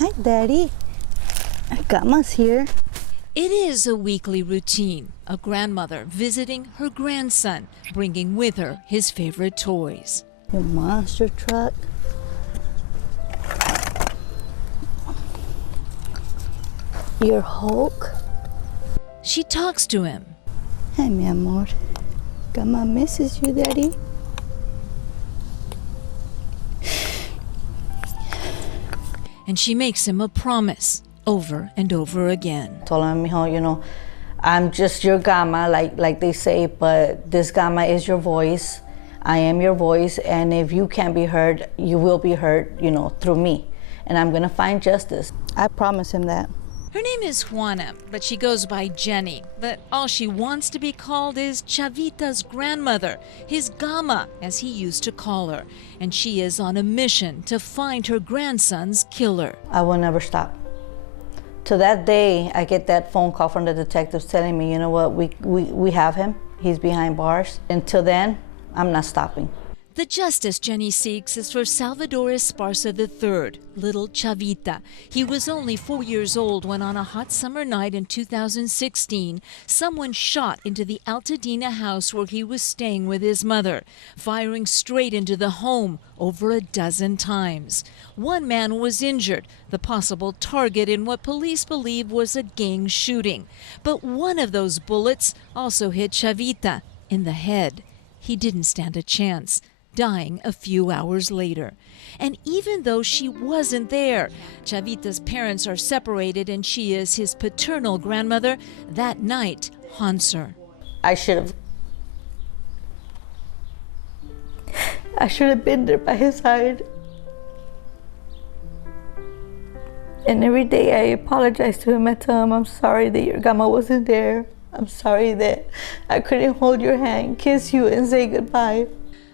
Hi, Daddy. Gama's here. It is a weekly routine, a grandmother visiting her grandson, bringing with her his favorite toys. Your monster truck. Your Hulk. She talks to him. Hey, mi amor. Gama misses you, Daddy. And she makes him a promise over and over again. Told him, mijo, you know, I'm just your Gama, like they say, but this Gama is your voice. I am your voice, and if you can't be heard, you will be heard, you know, through me. And I'm gonna find justice. I promise him that. Her name is Juana, but she goes by Jenny. But all she wants to be called is Chavita's grandmother, his Gama, as he used to call her. And she is on a mission to find her grandson's killer. I will never stop. To that day, I get that phone call from the detectives telling me, you know what, we have him. He's behind bars. Until then, I'm not stopping. The justice Jenny seeks is for Salvador Esparza III, little Chavita. He was only 4 years old when on a hot summer night in 2016, someone shot into the Altadena house where he was staying with his mother, firing straight into the home over a dozen times. One man was injured, the possible target in what police believe was a gang shooting. But one of those bullets also hit Chavita in the head. He didn't stand a chance, dying a few hours later. And even though she wasn't there, Chavita's parents are separated and she is his paternal grandmother, that night haunts her. I should have been there by his side. And every day I apologize to him. I tell him, I'm sorry that your Gama wasn't there. I'm sorry that I couldn't hold your hand, kiss you, and say goodbye.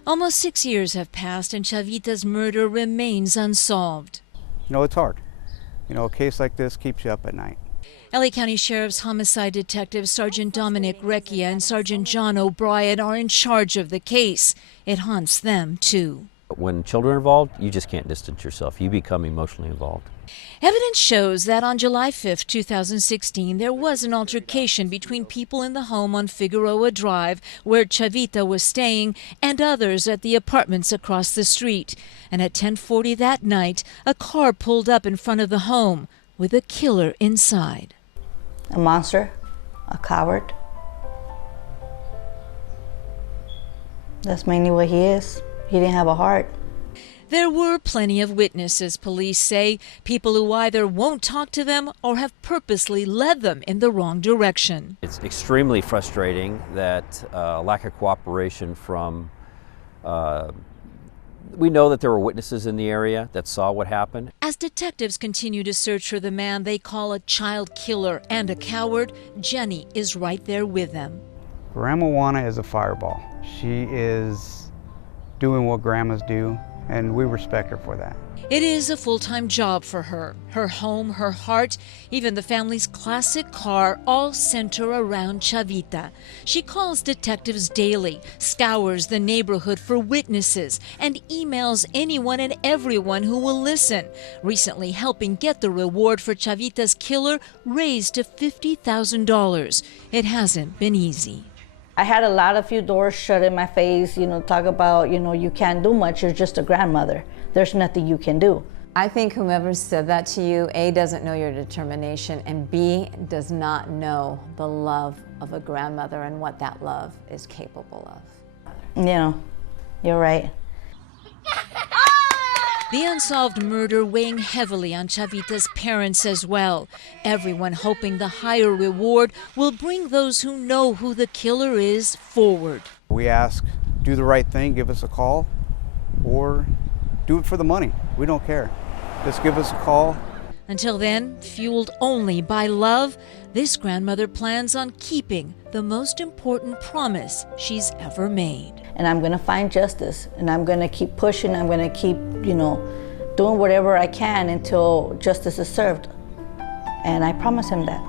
Almost 6 years have passed and Chavita's murder remains unsolved. You know, it's hard. You know, a case like this keeps you up at night. LA County Sheriff's homicide detectives Sergeant Dominic Recchia and Sergeant John O'Brien are in charge of the case. It haunts them, too. When children are involved, you just can't distance yourself. You become emotionally involved. Evidence shows that on July 5, 2016, there was an altercation between people in the home on Figueroa Drive, where Chavita was staying, and others at the apartments across the street. And at 10:40 that night, a car pulled up in front of the home with a killer inside. A monster, a coward. That's mainly what he is. He didn't have a heart. There were plenty of witnesses, police say, people who either won't talk to them or have purposely led them in the wrong direction. It's extremely frustrating that lack of cooperation from, we know that there were witnesses in the area that saw what happened. As detectives continue to search for the man they call a child killer and a coward, Jenny is right there with them. Grandma Juana is a fireball. She is doing what grandmas do, and we respect her for that. It is a full-time job for her. Her home, her heart, even the family's classic car all center around Chavita. She calls detectives daily, scours the neighborhood for witnesses, and emails anyone and everyone who will listen, recently helping get the reward for Chavita's killer raised to $50,000. It hasn't been easy. I had a few doors shut in my face, you know, talk about, you know, you can't do much, you're just a grandmother. There's nothing you can do. I think whomever said that to you, A, doesn't know your determination, and B, does not know the love of a grandmother and what that love is capable of. You know, you're right. The unsolved murder weighing heavily on Chavita's parents as well. Everyone hoping the higher reward will bring those who know who the killer is forward. We ask, do the right thing, give us a call, or do it for the money. We don't care. Just give us a call. Until then, fueled only by love, this grandmother plans on keeping the most important promise she's ever made. And I'm gonna find justice, and I'm gonna keep pushing, I'm gonna keep, you know, doing whatever I can until justice is served. And I promise him that.